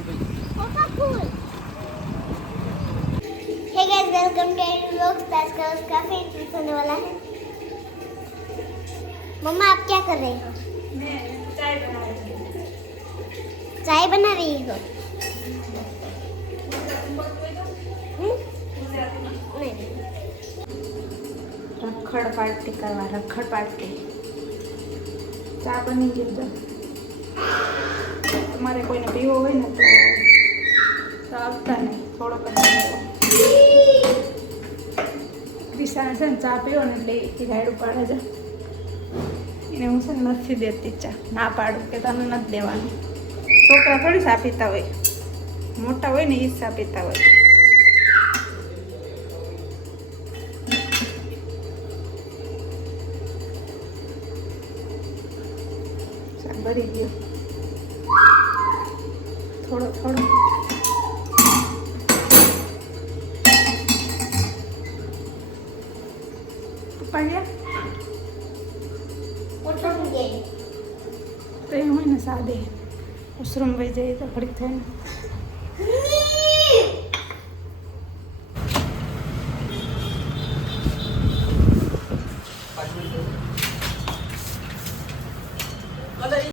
Coca-Cola. Hey guys, welcome to Eddie Vlogs. आज का उसका फेवरेट होने वाला है। मम्मा आप क्या कर रही हो? मैं चाय बना रही हूँ। चाय बना रही हो? नहीं। रखड़ पार्टी करवा रखड़ पार्टी ચા બની ગઈ તો તમારે કોઈને પીવો હોય ને તો આવતા નહીં થોડોક જ દિશા છે ને ચા પીવો ને એટલે એ રાયડું પાડે છે એને હું છે ને નથી દેતી ચા ના પાડું કે તને નથી દેવાની છોકરા થોડી ચા પીતા હોય મોટા હોય ને એ જ ચા પીતા હોય ભરી ગયો થોડો થોડો પપ્પા ગયા તો એ હોય ને સાદે ઉસરમ વહી જાય તો ઘડીક થાય ને